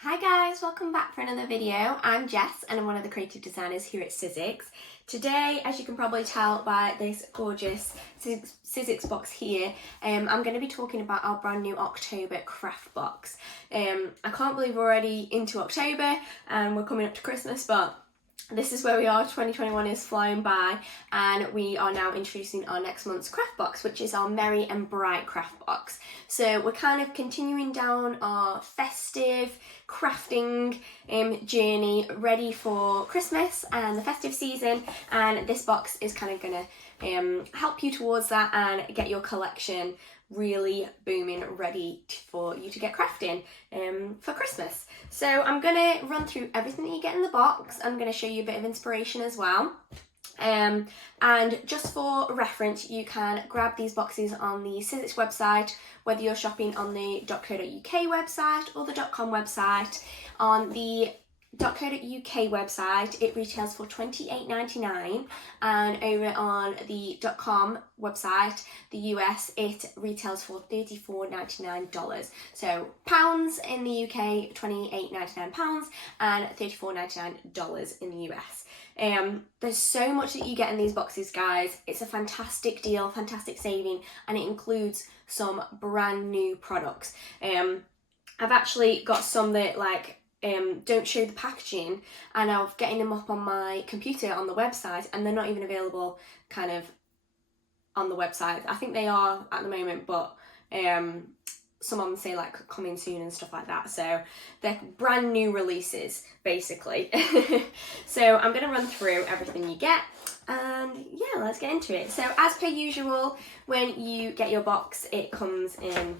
Hi guys, welcome back for another video. I'm Jess and I'm one of the creative designers here at Sizzix. Today, as you can probably tell by this gorgeous Sizzix box here, I'm going to be talking about our brand new October craft box. I can't believe we're already into October and we're coming up to Christmas, but this is where we are. 2021 is flying by and we are now introducing our next month's craft box, which is our Merry and Bright craft box. So we're kind of continuing down our festive crafting journey, ready for Christmas and the festive season, and this box is kind of gonna help you towards that and get your collection really booming, ready for you to get crafting for Christmas. So I'm gonna run through everything that you get in the box. I'm gonna show you a bit of inspiration as well. And just for reference, you can grab these boxes on the Sizzix website, whether you're shopping on the .co.uk website or the .com website. On the .co.uk website, it retails for $28.99, and over on the .com website, the US, it retails for $34.99. So pounds in the UK, £28.99, and $34.99 in the US. There's so much that you get in these boxes, guys. It's a fantastic deal, fantastic saving, and it includes some brand new products. I've actually got some that don't show the packaging, and I'm getting them up on my computer on the website, and they're not even available kind of on the website. I think they are at the moment, but some of them say like coming soon and stuff like that. So they're brand new releases basically. So I'm gonna run through everything you get, and yeah, let's get into it. So as per usual, when you get your box, it comes in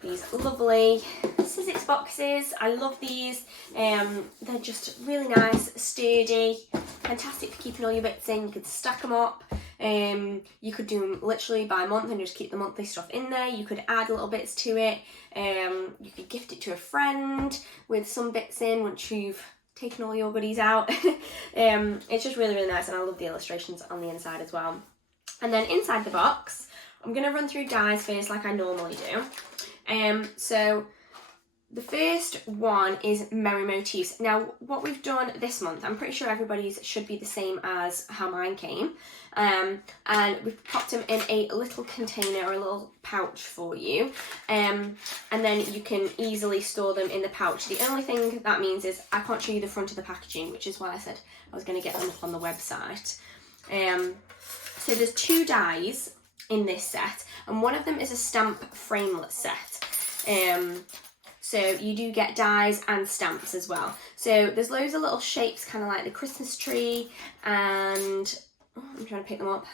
these lovely Sizzix boxes. I love these. They're just really nice, sturdy, fantastic for keeping all your bits in. You could stack them up. You could do them literally by month and just keep the monthly stuff in there. You could add little bits to it. You could gift it to a friend with some bits in once you've taken all your goodies out. It's just really, really nice, and I love the illustrations on the inside as well. And then inside the box, I'm going to run through dies first like I normally do. So the first one is Merry Motifs. Now, what we've done this month, I'm pretty sure everybody's should be the same as how mine came. And we've popped them in a little container or a little pouch for you. And then you can easily store them in the pouch. The only thing that means is I can't show you the front of the packaging, which is why I said I was going to get them up on the website. So there's two dies in this set, and one of them is a stamp framelit set. So you do get dies and stamps as well. So there's loads of little shapes, kind of like the Christmas tree, and I'm trying to pick them up,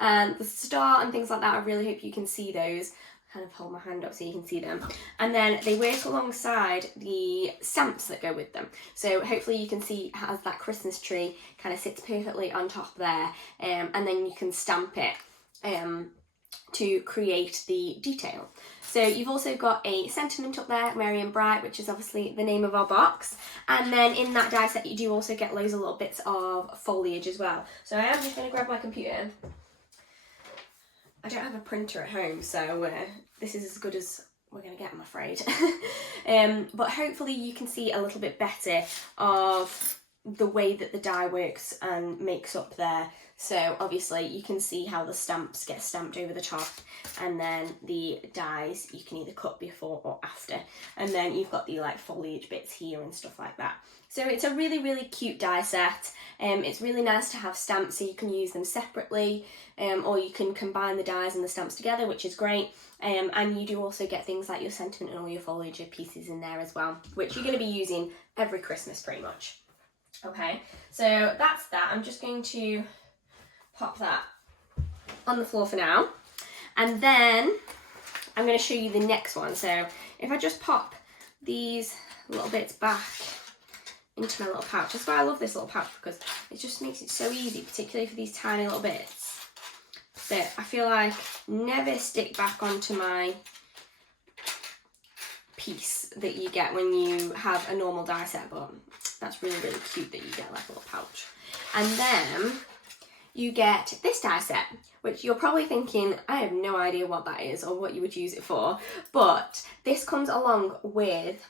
and the star and things like that. I really hope you can see those. Kind of hold my hand up so you can see them. And then they work alongside the stamps that go with them. So hopefully you can see as that Christmas tree kind of sits perfectly on top there, and then you can stamp it to create the detail. So you've also got a sentiment up there, Merry and Bright, which is obviously the name of our box. And then in that die set, you do also get loads of little bits of foliage as well. So I am just going to grab my computer. I don't have a printer at home, so this is as good as we're going to get, I'm afraid. But hopefully you can see a little bit better of the way that the die works and makes up there. So obviously you can see how the stamps get stamped over the top, and then the dies you can either cut before or after, and then you've got the like foliage bits here and stuff like that. So it's a really, really cute die set. It's really nice to have stamps so you can use them separately, or you can combine the dies and the stamps together, which is great. And you do also get things like your sentiment and all your foliage pieces in there as well, which you're going to be using every Christmas pretty much. Okay, so that's that. I'm just going to pop that on the floor for now, and then I'm going to show you the next one. So if I just pop these little bits back into my little pouch, that's why I love this little pouch, because it just makes it so easy, particularly for these tiny little bits that I feel like never stick back onto my piece that you get when you have a normal die set, but that's really, really cute that you get like a little pouch. And then you get this die set, which you're probably thinking, I have no idea what that is or what you would use it for, but this comes along with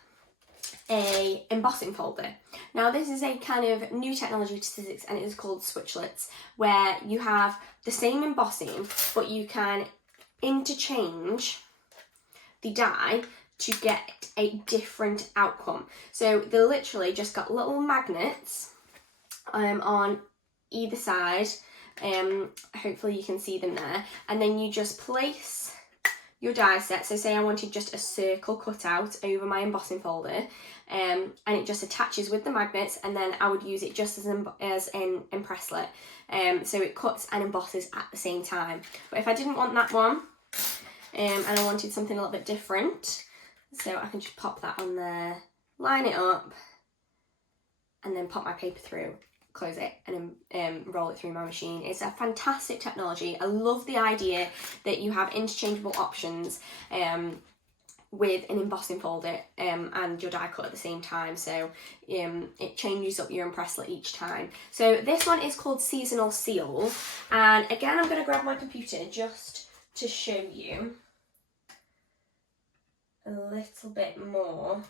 a embossing folder. Now this is a kind of new technology to Sizzix, and it is called switchlets, where you have the same embossing but you can interchange the die to get a different outcome. So they literally just got little magnets on either side. Hopefully you can see them there, and then you just place your die set. So say I wanted just a circle cut out over my embossing folder, and it just attaches with the magnets, and then I would use it just as an impresslet, so it cuts and embosses at the same time. But if I didn't want that one, and I wanted something a little bit different, so I can just pop that on there, line it up, and then pop my paper through, close it, and roll it through my machine. It's a fantastic technology. I love the idea that you have interchangeable options with an embossing folder and your die cut at the same time, so it changes up your impresslet each time. So this one is called Seasonal Seals, and again I'm going to grab my computer just to show you a little bit more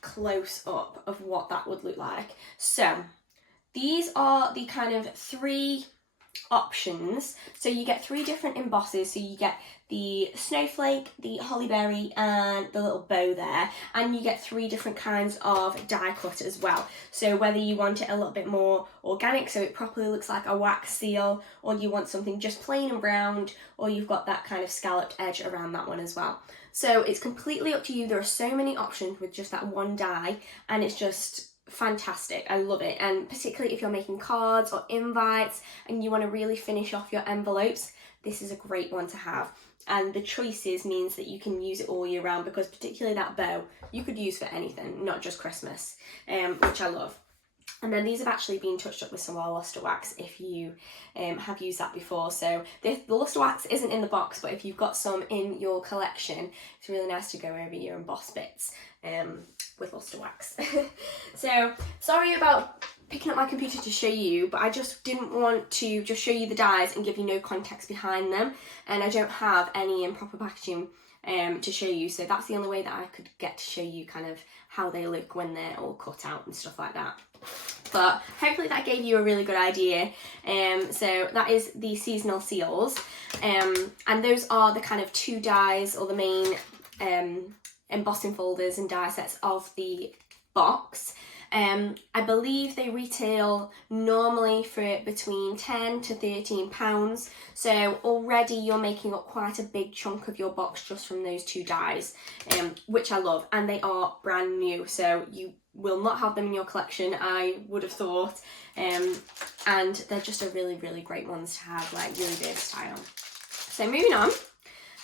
close up of what that would look like. So these are the kind of 3 options. So you get 3 different embosses. So you get the snowflake, the holly berry, and the little bow there, and you get 3 different kinds of die cut as well. So whether you want it a little bit more organic, so it properly looks like a wax seal, or you want something just plain and browned, or you've got that kind of scalloped edge around that one as well. So it's completely up to you. There are so many options with just that one die, and it's just fantastic. I love it. And particularly if you're making cards or invites and you want to really finish off your envelopes, this is a great one to have. And the choices means that you can use it all year round, because particularly that bow you could use for anything, not just Christmas, which I love. And then these have actually been touched up with some more luster wax if you have used that before. So the luster wax isn't in the box, but if you've got some in your collection, it's really nice to go over your embossed bits with luster wax. So sorry about picking up my computer to show you, but I just didn't want to just show you the dies and give you no context behind them, and I don't have any in proper packaging to show you, so that's the only way that I could get to show you kind of how they look when they're all cut out and stuff like that. But hopefully that gave you a really good idea. So that is the Seasonal Seals, and those are the kind of 2 dies, or the main embossing folders and die sets of the box. I believe they retail normally for between £10 to £13, so already you're making up quite a big chunk of your box just from those 2 dies, which I love, and they are brand new, so you will not have them in your collection, I would have thought, and they're just a really great ones to have, like really versatile. So moving on,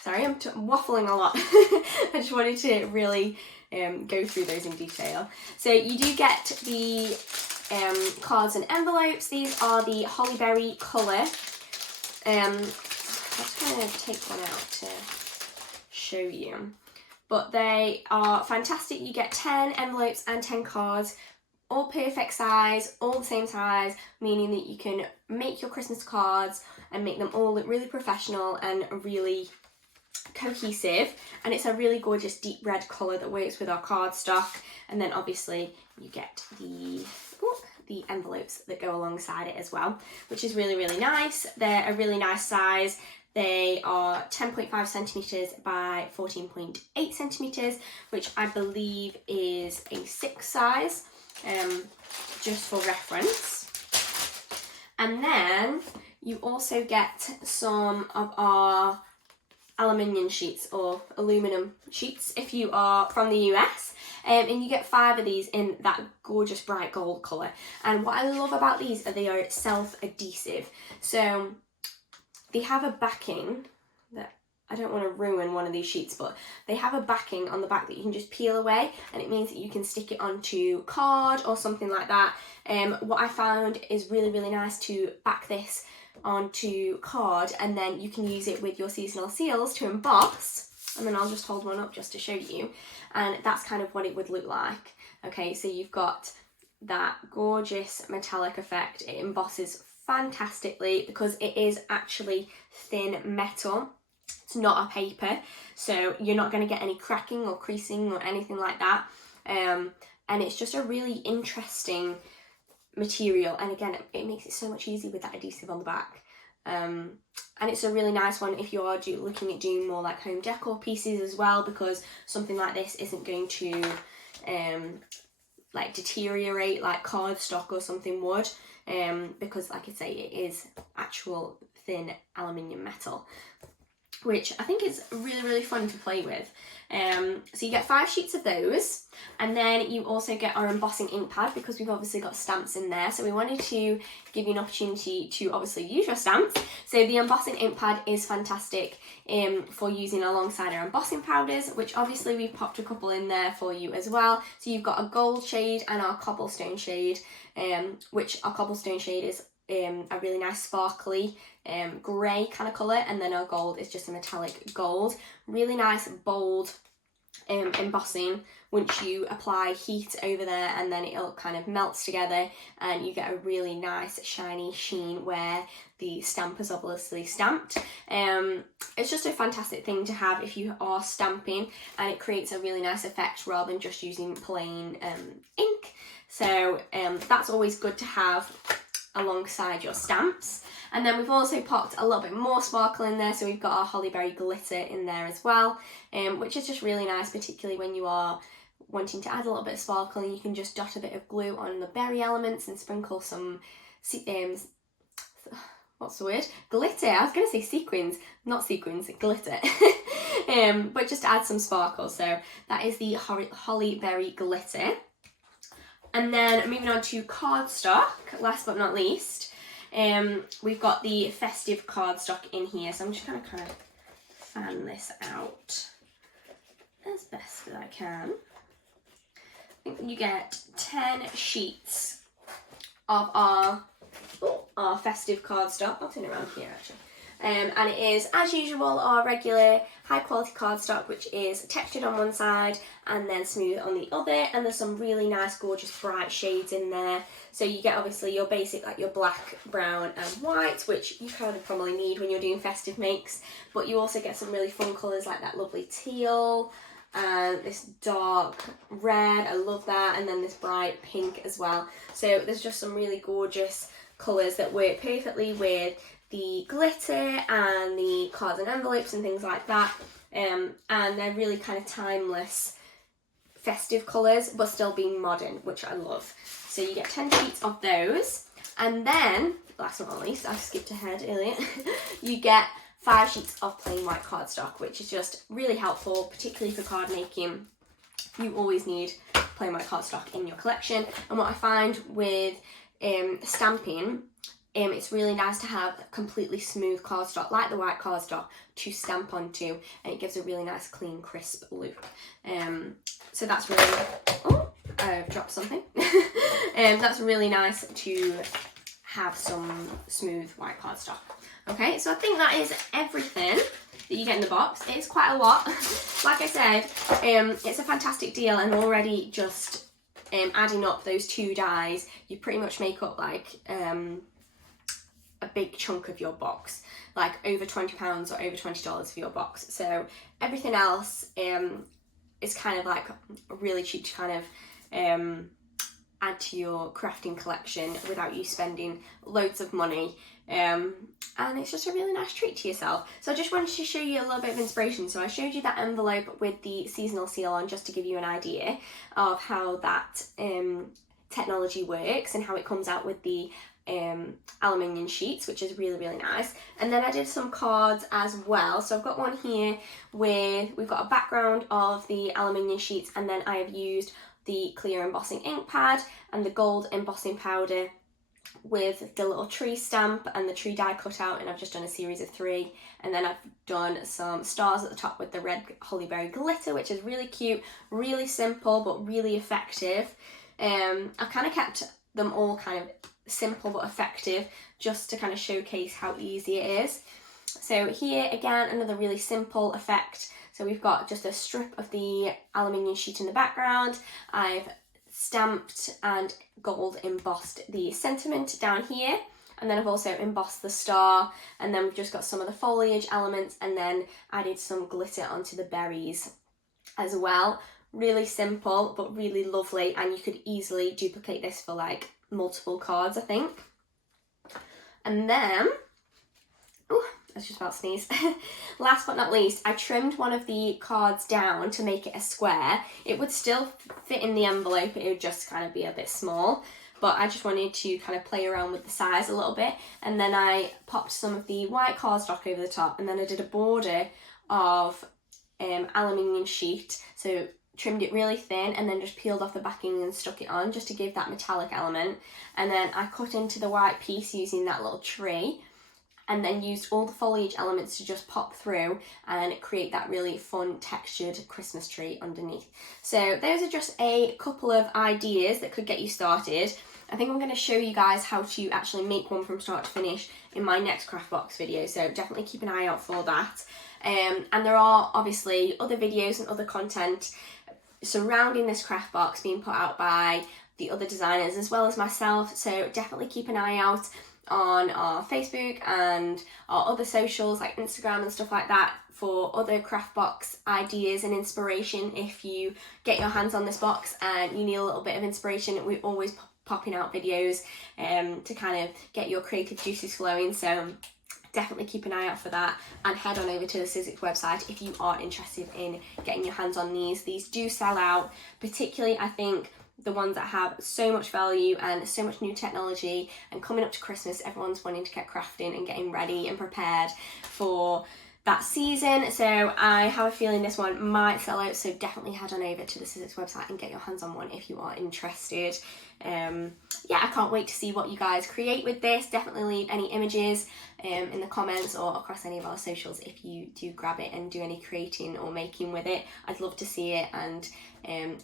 sorry I'm waffling a lot. I just wanted to really go through those in detail. So you do get the cards and envelopes. These are the holly berry colour. Let's kind of take one out to show you. But they are fantastic. You get 10 envelopes and 10 cards, all perfect size, all the same size, meaning that you can make your Christmas cards and make them all look really professional and really cohesive. And it's a really gorgeous deep red colour that works with our cardstock. And then obviously you get the envelopes that go alongside it as well, which is really nice. They're a really nice size. They are 10.5 centimetres by 14.8 centimetres, which I believe is a 6 size, just for reference. And then you also get some of our aluminium sheets, or aluminum sheets if you are from the US, and you get 5 of these in that gorgeous bright gold colour. And what I love about these are they are self-adhesive, so they have a backing that, I don't want to ruin one of these sheets, but they have a backing on the back that you can just peel away, and it means that you can stick it onto card or something like that. What I found is really nice to back this onto card, and then you can use it with your seasonal seals to emboss. And then I'll just hold one up just to show you, and that's kind of what it would look like. Okay, so you've got that gorgeous metallic effect. It embosses fantastically because it is actually thin metal. It's not a paper, so you're not going to get any cracking or creasing or anything like that. And it's just a really interesting material, and again it makes it so much easier with that adhesive on the back. And it's a really nice one if you are looking at doing more like home decor pieces as well, because something like this isn't going to like deteriorate like cardstock or something would, because like I say, it is actual thin aluminium metal, which I think is really fun to play with. So you get 5 sheets of those, and then you also get our embossing ink pad, because we've obviously got stamps in there, so we wanted to give you an opportunity to obviously use your stamps. So the embossing ink pad is fantastic for using alongside our embossing powders, which obviously we've popped a couple in there for you as well. So you've got a gold shade and our cobblestone shade, which our cobblestone shade is a really nice sparkly grey kind of colour, and then our gold is just a metallic gold. Really nice bold embossing. Once you apply heat over there, and then it'll kind of melts together and you get a really nice shiny sheen where the stamp is obviously stamped. It's just a fantastic thing to have if you are stamping, and it creates a really nice effect rather than just using plain ink. So that's always good to have alongside your stamps. And then we've also popped a little bit more sparkle in there, so we've got our hollyberry glitter in there as well, which is just really nice, particularly when you are wanting to add a little bit of sparkle, and you can just dot a bit of glue on the berry elements and sprinkle some what's the word? Glitter. I was going to say sequins, not sequins, glitter. But just to add some sparkle. So that is the hollyberry glitter. And then moving on to cardstock, last but not least, we've got the festive cardstock in here. So I'm just going to kind of fan this out as best as I can. I think you get 10 sheets of our festive cardstock. I'll turn it around here actually. And it is, as usual, our regular high quality cardstock, which is textured on one side and then smooth on the other, and there's some really nice gorgeous bright shades in there. So you get obviously your basic, like your black, brown and white, which you kind of probably need when you're doing festive makes, but you also get some really fun colours like that lovely teal and this dark red, I love that, and then this bright pink as well. So there's just some really gorgeous colours that work perfectly with the glitter and the cards and envelopes and things like that, and they're really kind of timeless festive colours but still being modern, which I love. So you get 10 sheets of those, and then last but not least, I skipped ahead earlier, you get 5 sheets of plain white cardstock, which is just really helpful, particularly for card making. You always need plain white cardstock in your collection, and what I find with stamping, it's really nice to have completely smooth cardstock like the white cardstock to stamp onto, and it gives a really nice clean crisp look. So that's really, oh, I've dropped something. That's really nice to have some smooth white cardstock. Okay, so I think that is everything that you get in the box. It's quite a lot. Like I said, it's a fantastic deal, and already just adding up those 2 dies, you pretty much make up like a big chunk of your box, like over £20 or over $20 for your box. So everything else is kind of like really cheap to kind of add to your crafting collection without you spending loads of money, and it's just a really nice treat to yourself. So I just wanted to show you a little bit of inspiration. So I showed you that envelope with the seasonal seal on, just to give you an idea of how that technology works and how it comes out with the aluminium sheets, which is really nice. And then I did some cards as well. So I've got one here with, we've got a background of the aluminium sheets, and then I have used the clear embossing ink pad and the gold embossing powder with the little tree stamp and the tree die cut out, and I've just done a series of 3, and then I've done some stars at the top with the red hollyberry glitter, which is really cute, really simple but really effective. I've kind of kept them all kind of simple but effective, just to kind of showcase how easy it is. So here again, another really simple effect. So we've got just a strip of the aluminium sheet in the background. I've stamped and gold embossed the sentiment down here, and then I've also embossed the star, and then we've just got some of the foliage elements, and then added some glitter onto the berries as well. Really simple, but really lovely, and you could easily duplicate this for like multiple cards, I think. And then, oh, I was just about to sneeze. Last but not least, I trimmed one of the cards down to make it a square. It would still fit in the envelope, it would just kind of be a bit small. But I just wanted to kind of play around with the size a little bit. And then I popped some of the white cardstock over the top, and then I did a border of aluminium sheet. So trimmed it really thin and then just peeled off the backing and stuck it on just to give that metallic element. And then I cut into the white piece using that little tree, and then used all the foliage elements to just pop through and create that really fun textured Christmas tree underneath. So those are just a couple of ideas that could get you started. I think I'm going to show you guys how to actually make one from start to finish in my next craft box video, so definitely keep an eye out for that. And there are obviously other videos and other content surrounding this craft box being put out by the other designers as well as myself, so definitely keep an eye out on our Facebook and our other socials like Instagram and stuff like that for other craft box ideas and inspiration. If you get your hands on this box and you need a little bit of inspiration, we're always popping out videos to kind of get your creative juices flowing, so definitely keep an eye out for that, and head on over to the Sizzix website if you are interested in getting your hands on these. These do sell out, particularly I think the ones that have so much value and so much new technology, and coming up to Christmas everyone's wanting to get crafting and getting ready and prepared for that season, so I have a feeling this one might sell out, so definitely head on over to the Sizzix website and get your hands on one if you are interested. Yeah, I can't wait to see what you guys create with this. Definitely leave any images in the comments or across any of our socials if you do grab it and do any creating or making with it. I'd love to see it, and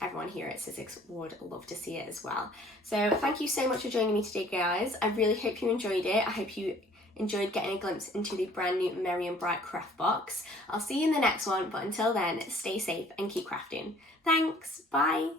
everyone here at Sizzix would love to see it as well. So thank you so much for joining me today, guys. I really hope you enjoyed it. I hope you enjoyed getting a glimpse into the brand new Merry and Bright craft box. I'll see you in the next one, but until then, stay safe and keep crafting. Thanks, bye!